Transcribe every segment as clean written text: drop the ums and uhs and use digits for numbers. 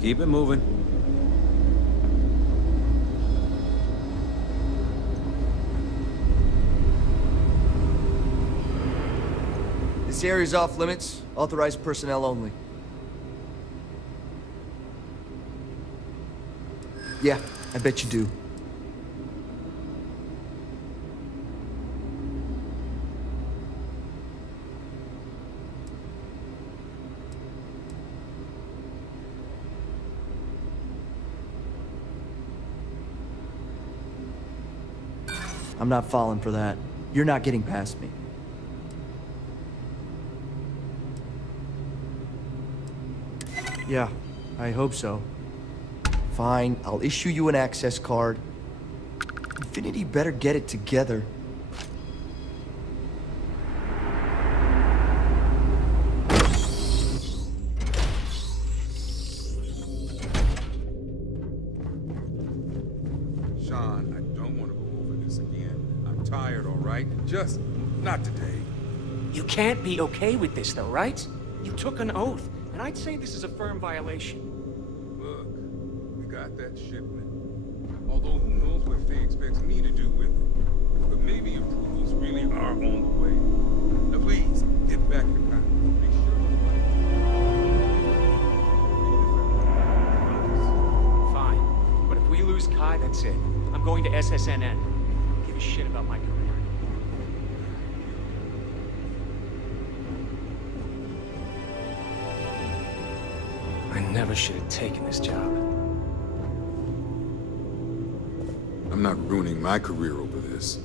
Keep it moving. This area's off limits. Authorized personnel only. Yeah, I bet you do. I'm not falling for that. You're not getting past me. Yeah, I hope so. Fine, I'll issue you an access card. Infinity better get it together. Sean, I don't want to go over this again. I'm tired, all right? Just not today. You can't be okay with this, though, right? You took an oath, and I'd say this is a firm violation. Look, we got that shipment. Although who knows what Faye expects me to do with it. But maybe approvals really are on the way. Now please, get back to Kai. Make sure Fine. But if we lose Kai, that's it. I'm going to SSNN. I don't give a shit about my career. I never should have taken this job. I'm not ruining my career over this.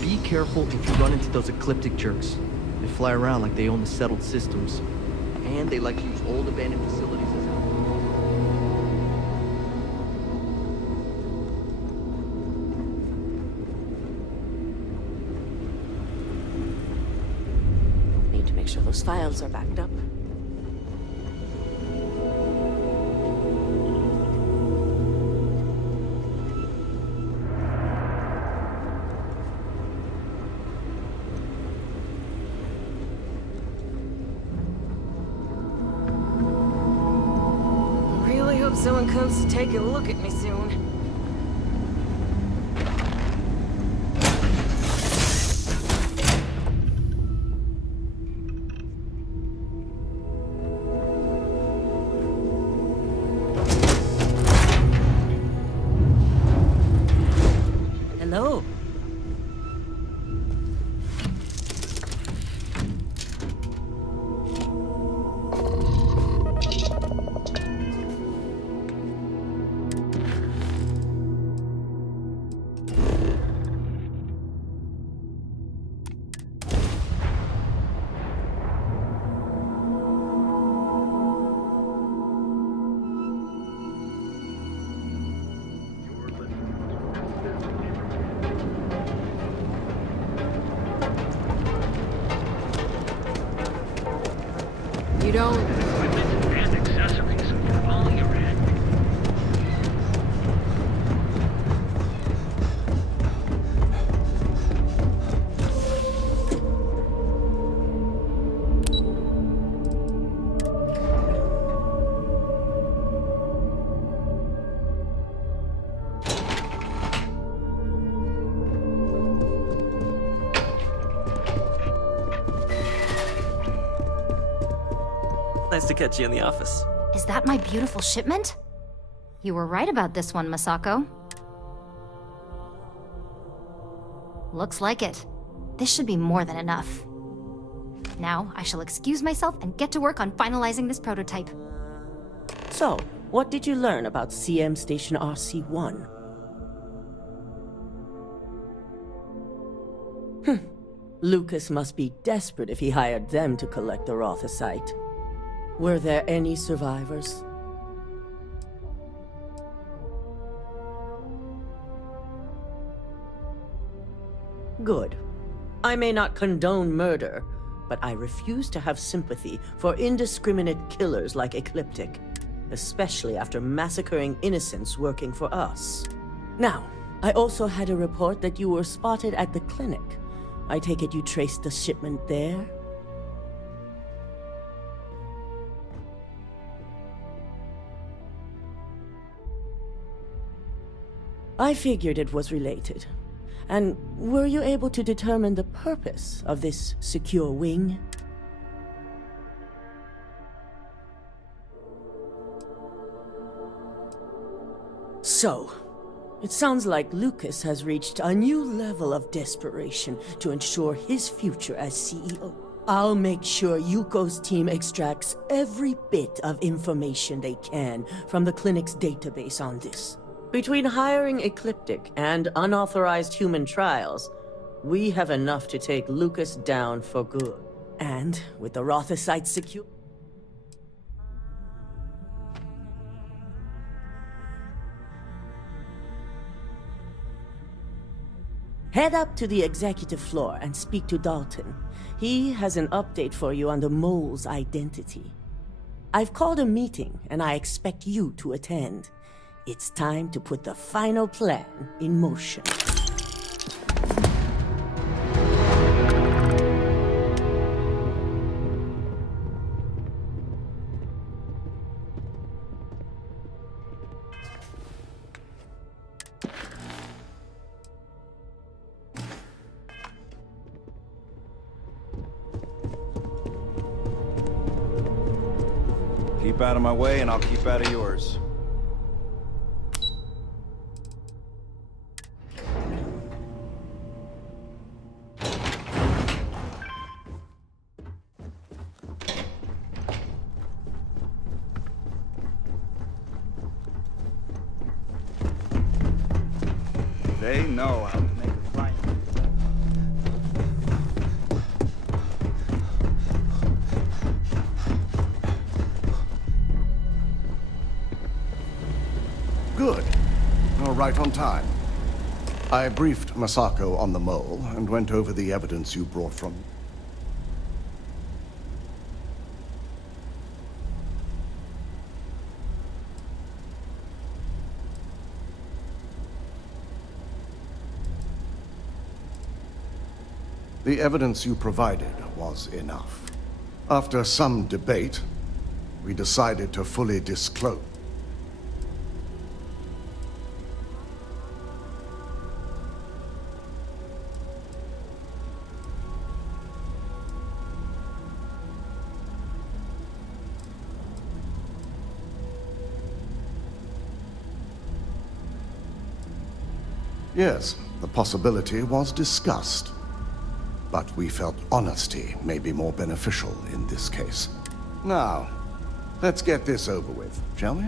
Be careful if you run into those ecliptic jerks. They fly around like they own the settled systems. And they like to use old abandoned facilities as a... Need to make sure those files are backed up. Hope someone comes to take a look at me soon. Hello. You don't... Equipment and accessories for all your red. Nice to catch you in the office. Is that my beautiful shipment? You were right about this one, Masako. Looks like it. This should be more than enough. Now, I shall excuse myself and get to work on finalizing this prototype. So, what did you learn about CM Station RC-1? Lucas must be desperate if he hired them to collect the Rothicite. Were there any survivors? Good. I may not condone murder, but I refuse to have sympathy for indiscriminate killers like Ecliptic, especially after massacring innocents working for us. Now, I also had a report that you were spotted at the clinic. I take it you traced the shipment there? I figured it was related. And were you able to determine the purpose of this secure wing? So, it sounds like Lucas has reached a new level of desperation to ensure his future as CEO. I'll make sure Yuko's team extracts every bit of information they can from the clinic's database on this. Between hiring Ecliptic and unauthorized human trials, we have enough to take Lucas down for good. And with the Rothicite secure... Head up to the executive floor and speak to Dalton. He has an update for you on the mole's identity. I've called a meeting, and I expect you to attend. It's time to put the final plan in motion. Keep out of my way and I'll keep out of yours. They know how to make a fight. Good. You're right on time. I briefed Masako on the mole and went over the evidence you brought from... The evidence you provided was enough. After some debate, we decided to fully disclose. Yes, the possibility was discussed. But we felt honesty may be more beneficial in this case. Now, let's get this over with, shall we?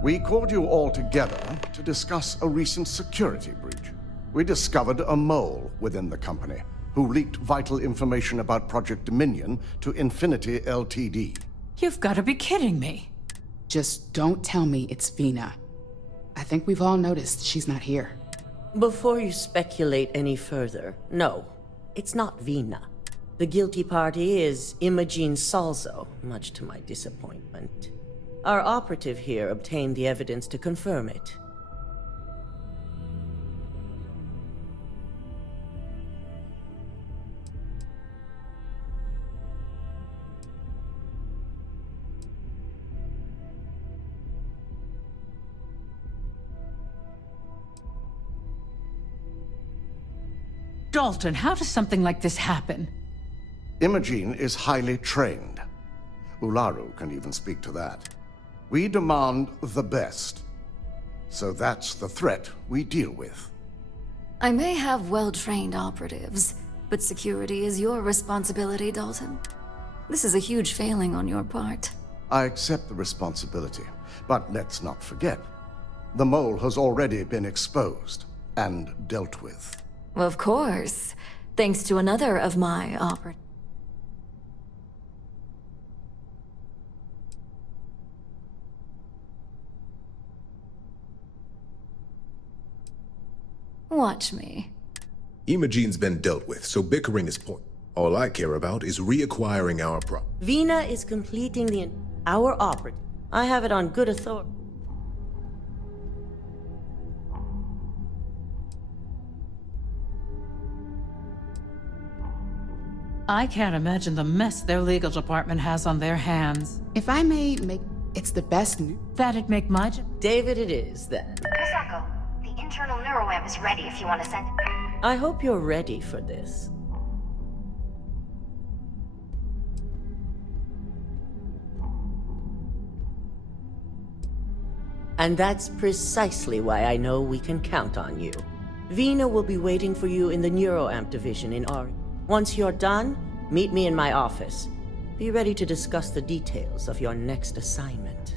We called you all together to discuss a recent security breach. We discovered a mole within the company who leaked vital information about Project Dominion to Infinity Ltd. You've got to be kidding me. Just don't tell me it's Vina. I think we've all noticed she's not here. Before you speculate any further, no, it's not Vina. The guilty party is Imogene Salzo, much to my disappointment. Our operative here obtained the evidence to confirm it. Dalton, how does something like this happen? Imogene is highly trained. Ularu can even speak to that. We demand the best. So that's the threat we deal with. I may have well-trained operatives, but security is your responsibility, Dalton. This is a huge failing on your part. I accept the responsibility, but let's not forget. The mole has already been exposed and dealt with. Of course, thanks to another of my operatives. Watch me. Imogene's been dealt with, so bickering is point. All I care about is reacquiring our property. Vina is completing our operative. I have it on good authority. I can't imagine the mess their legal department has on their hands. If I may make... It's the best news. That'd make my job. David it is, then. Misako, the internal neuroamp is ready if you want to send it. I hope you're ready for this. And that's precisely why I know we can count on you. Vina will be waiting for you in the neuroamp division in Ari. Once you're done, meet me in my office. Be ready to discuss the details of your next assignment.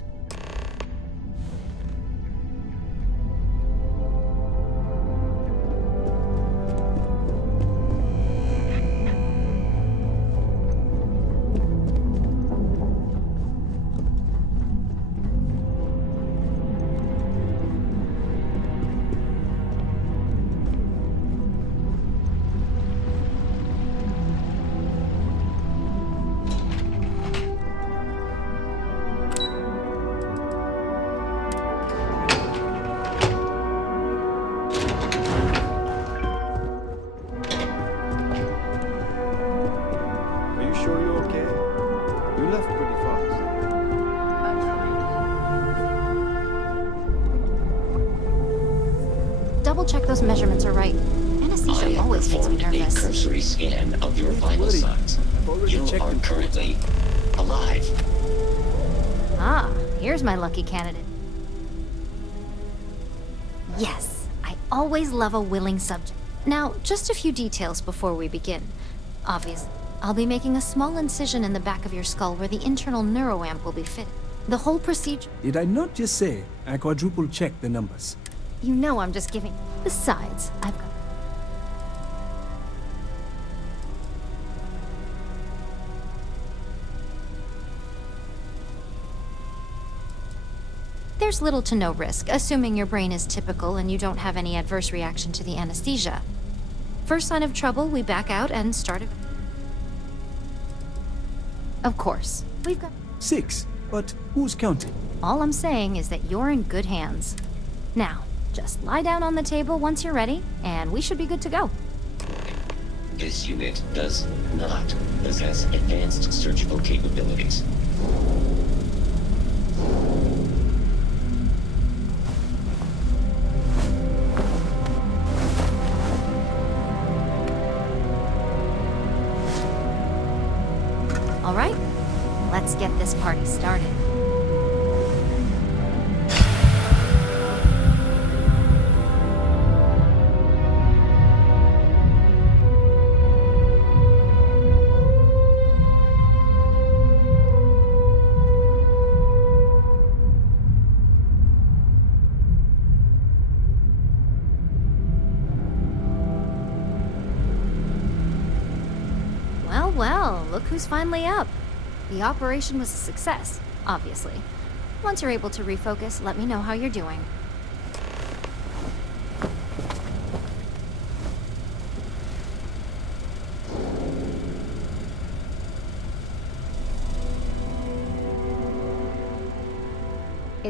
Double-check those measurements are right. Anesthesia always makes me nervous. A cursory scan of your vital signs. You are currently alive. Ah, here's my lucky candidate. Yes, I always love a willing subject. Now, just a few details before we begin. Obviously, I'll be making a small incision in the back of your skull where the internal neuroamp will be fitted. The whole procedure... Did I not just say I quadruple-checked the numbers? You know I'm just giving... Besides, I've got... There's little to no risk, assuming your brain is typical and you don't have any adverse reaction to the anesthesia. First sign of trouble, we back out and start... Of course, we've got... 6, but who's counting? All I'm saying is that you're in good hands. Now, just lie down on the table once you're ready, and we should be good to go. This unit does not possess advanced surgical capabilities. All right, let's get this party started. Well, look who's finally up. The operation was a success, obviously. Once you're able to refocus, let me know how you're doing.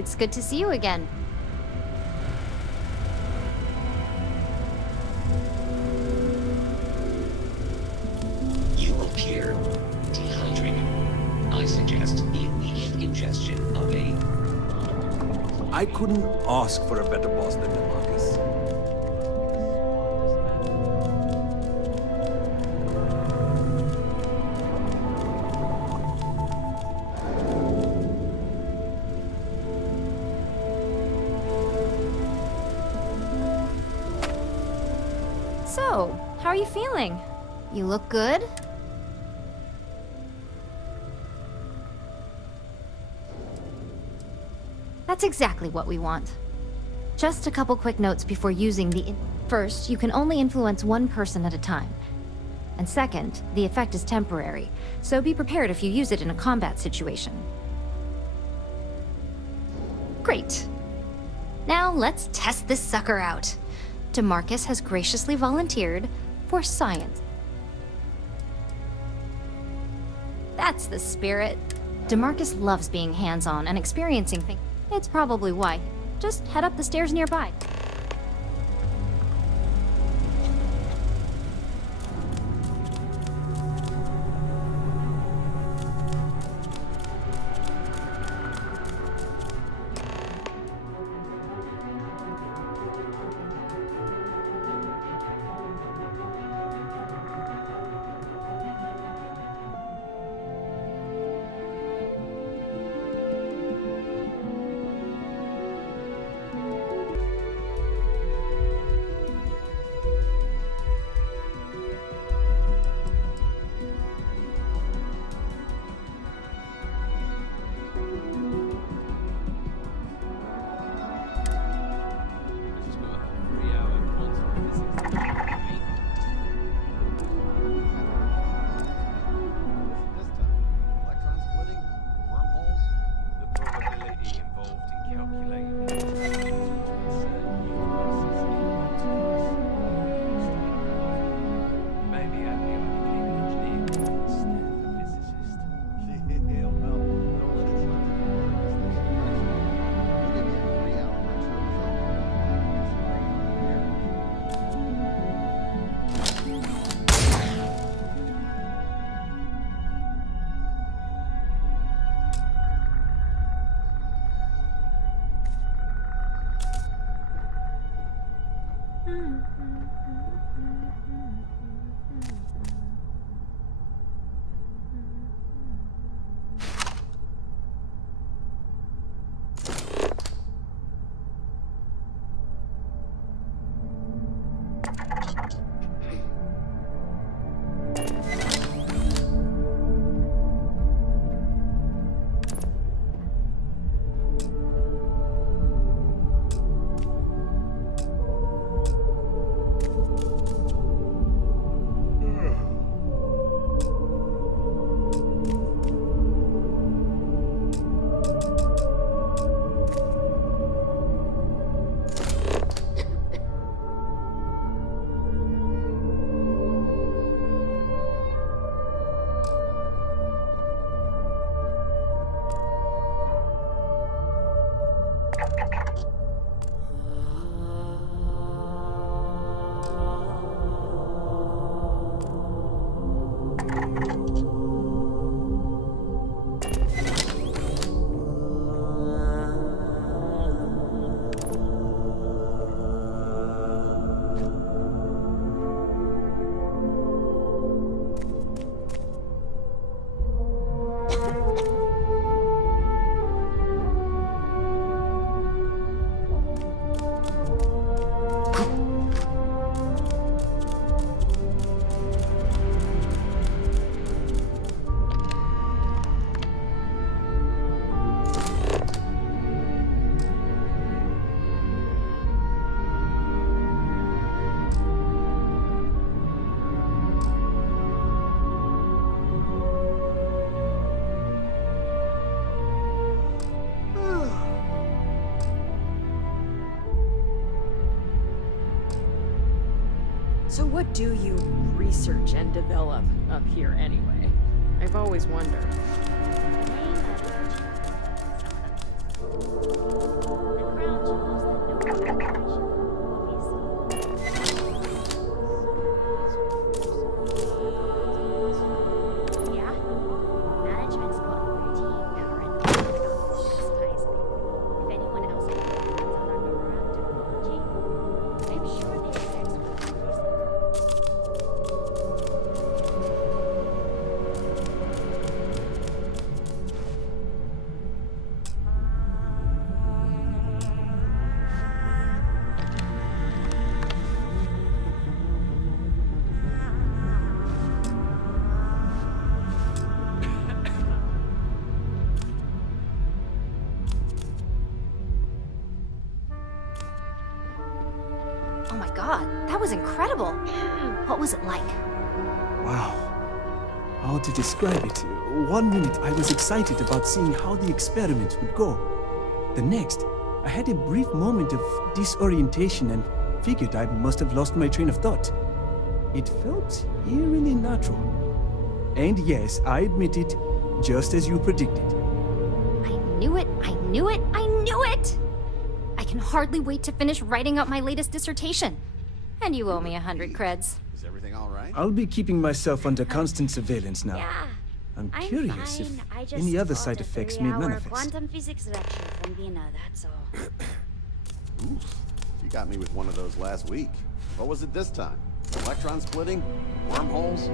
It's good to see you again. You appear dehydrated. I suggest immediate ingestion of a... I couldn't ask for a better boss than Demarcus. So, how are you feeling? You look good? That's exactly what we want. Just a couple quick notes before using the... First, you can only influence one person at a time. And second, the effect is temporary, so be prepared if you use it in a combat situation. Great. Now let's test this sucker out. DeMarcus has graciously volunteered for science. That's the spirit. DeMarcus loves being hands-on and experiencing things. It's probably why. Just head up the stairs nearby. So what do you research and develop up here anyway? I've always wondered. Oh my god, that was incredible. What was it like? Wow. How to describe it? 1 minute I was excited about seeing how the experiment would go. The next, I had a brief moment of disorientation and figured I must have lost my train of thought. It felt eerily natural. And yes, I admit it, just as you predicted. I knew it, I knew it, I knew it! I can hardly wait to finish writing up my latest dissertation. And you owe me 100 creds. Is everything all right? I'll be keeping myself under constant surveillance now. Yeah. I'm I'm curious fine. if I just any other taught side a effects may 3-hour manifest. quantum physics lecture from Vienna, that's all. Oof. You got me with one of those last week. What was it this time? Electron splitting? Wormholes?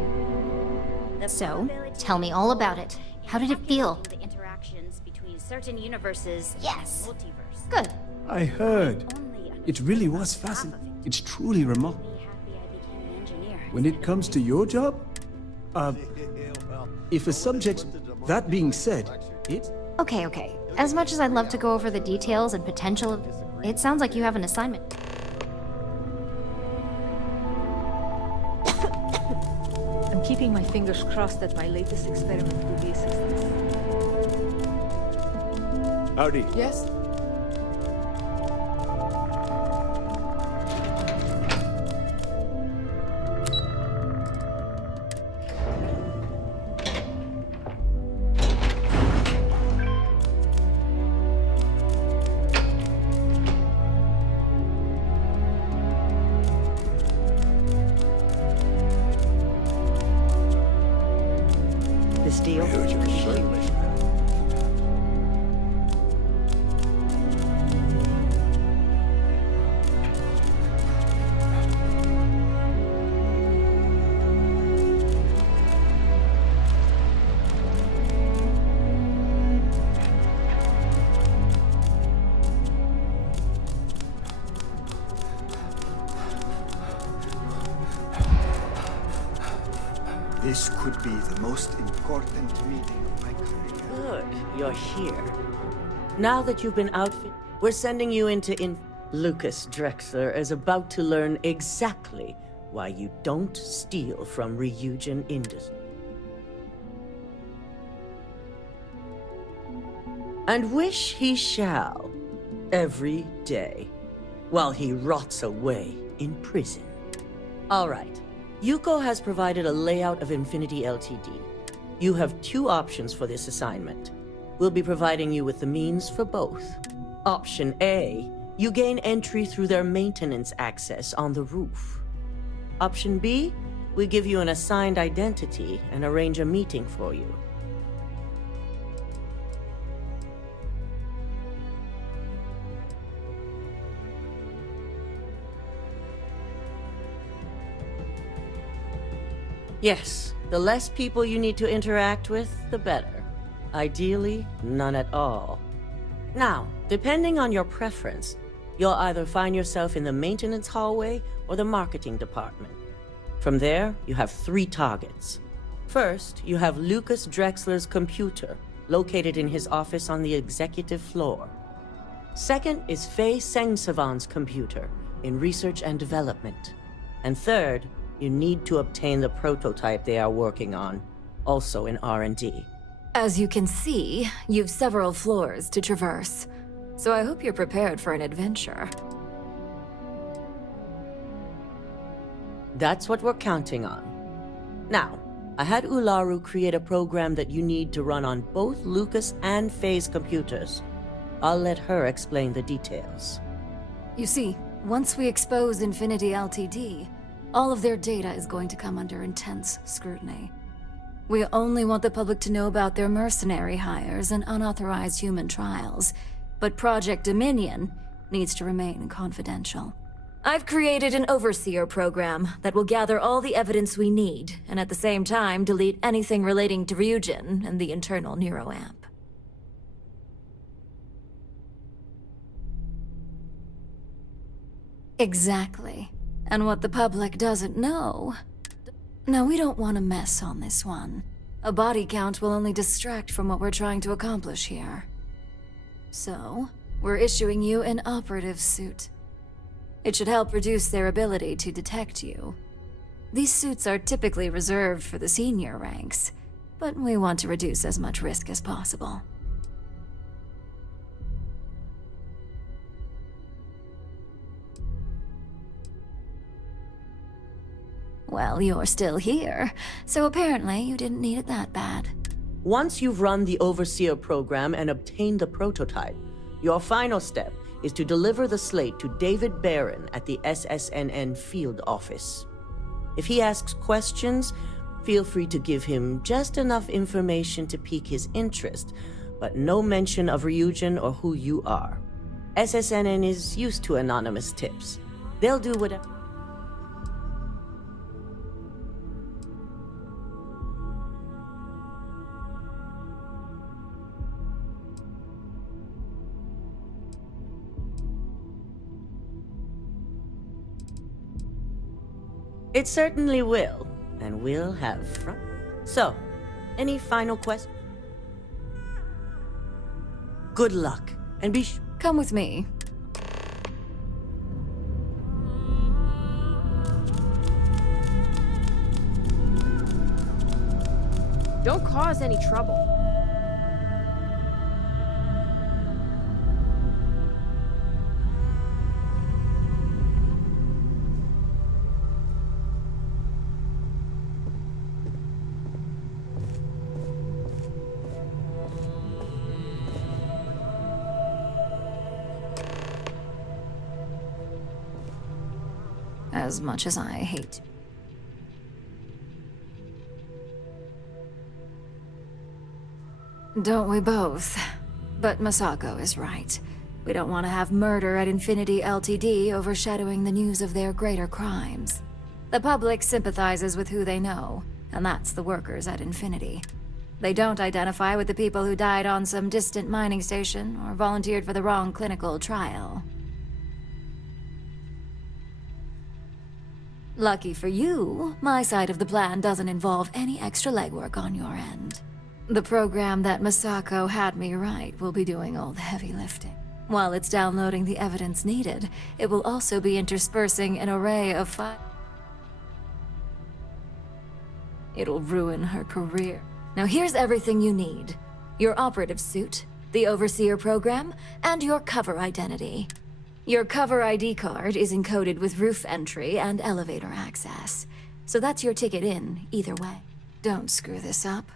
So, tell me all about it. How did it feel? The interactions between certain universes Yes. and multiverse. Good. I heard. It really was fascinating. It's truly remarkable. When it comes to your job, if a subject... That being said, it... Okay. As much as I'd love to go over the details and potential of... It sounds like you have an assignment. I'm keeping my fingers crossed that my latest experiment will be a success. Howdy. Yes? This deal? This could be the most important meeting of my career. Good, you're here. Now that you've been outfitted, we're sending you into Lucas Drexler is about to learn exactly why you don't steal from Ryujin Industries. And wish he shall, every day, while he rots away in prison. All right. Yuko has provided a layout of Infinity Ltd. You have 2 options for this assignment. We'll be providing you with the means for both. Option A, you gain entry through their maintenance access on the roof. Option B, we give you an assigned identity and arrange a meeting for you. Yes, the less people you need to interact with, the better. Ideally, none at all. Now, depending on your preference, you'll either find yourself in the maintenance hallway or the marketing department. From there, you have 3 targets. First, you have Lucas Drexler's computer, located in his office on the executive floor. Second is Faye Sengsavan's computer, in research and development. And third, you need to obtain the prototype they are working on, also in R&D. As you can see, you've several floors to traverse, so I hope you're prepared for an adventure. That's what we're counting on. Now, I had Ularu create a program that you need to run on both Lucas and Faye's computers. I'll let her explain the details. You see, once we expose Infinity Ltd., all of their data is going to come under intense scrutiny. We only want the public to know about their mercenary hires and unauthorized human trials, but Project Dominion needs to remain confidential. I've created an overseer program that will gather all the evidence we need, and at the same time delete anything relating to Ryujin and the internal neuroamp. Exactly. And what the public doesn't know... No, we don't want to mess on this one. A body count will only distract from what we're trying to accomplish here. So, we're issuing you an operative suit. It should help reduce their ability to detect you. These suits are typically reserved for the senior ranks, but we want to reduce as much risk as possible. Well, you're still here, so apparently you didn't need it that bad. Once you've run the Overseer program and obtained the prototype, your final step is to deliver the slate to David Barron at the SSNN field office. If he asks questions, feel free to give him just enough information to pique his interest, but no mention of Ryujin or who you are. SSNN is used to anonymous tips. They'll do whatever. It certainly will, and we'll have fun. So, any final questions? Good luck, and be sure. Come with me. Don't cause any trouble. As much as I hate. Don't we both? But Masako is right. We don't want to have murder at Infinity Ltd. Overshadowing the news of their greater crimes. The public sympathizes with who they know, and that's the workers at Infinity. They don't identify with the people who died on some distant mining station or volunteered for the wrong clinical trial. Lucky for you, my side of the plan doesn't involve any extra legwork on your end. The program that Masako had me write will be doing all the heavy lifting. While it's downloading the evidence needed, it will also be interspersing an array of It'll ruin her career. Now here's everything you need. Your operative suit, the Overseer program, and your cover identity. Your cover ID card is encoded with roof entry and elevator access. So that's your ticket in, either way. Don't screw this up.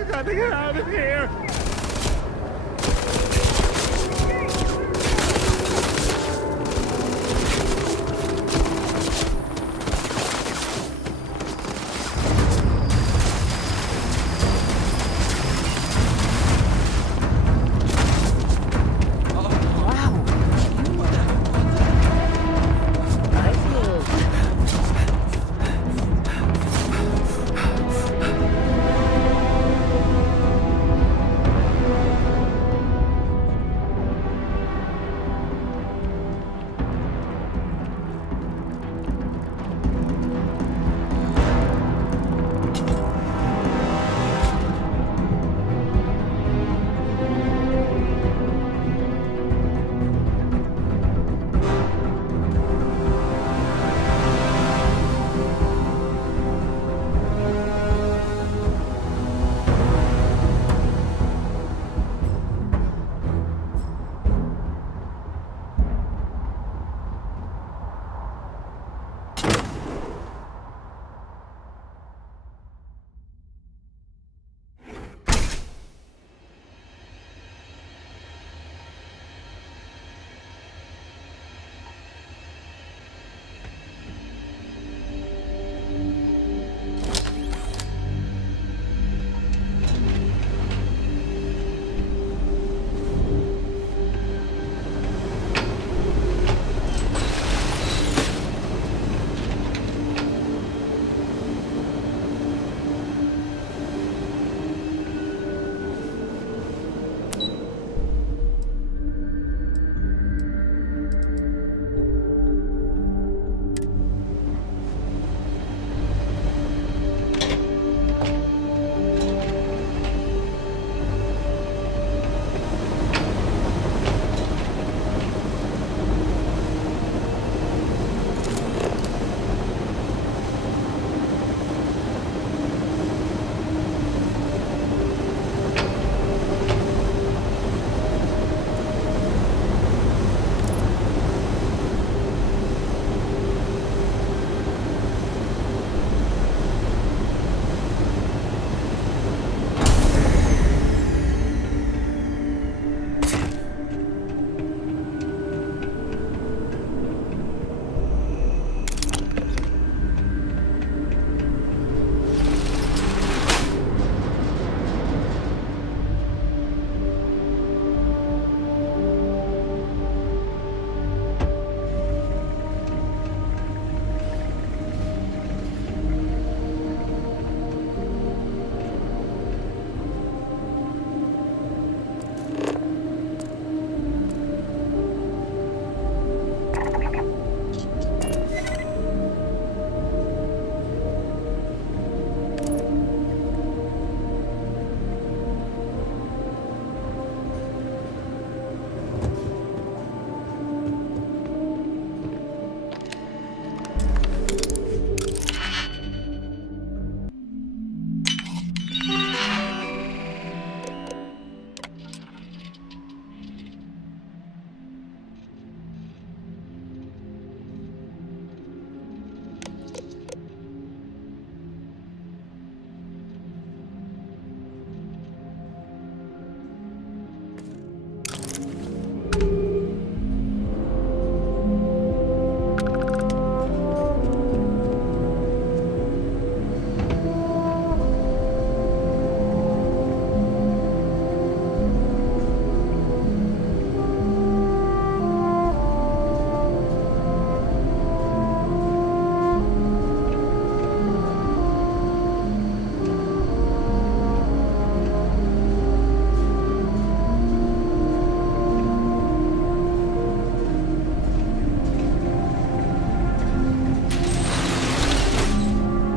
I gotta get out of here!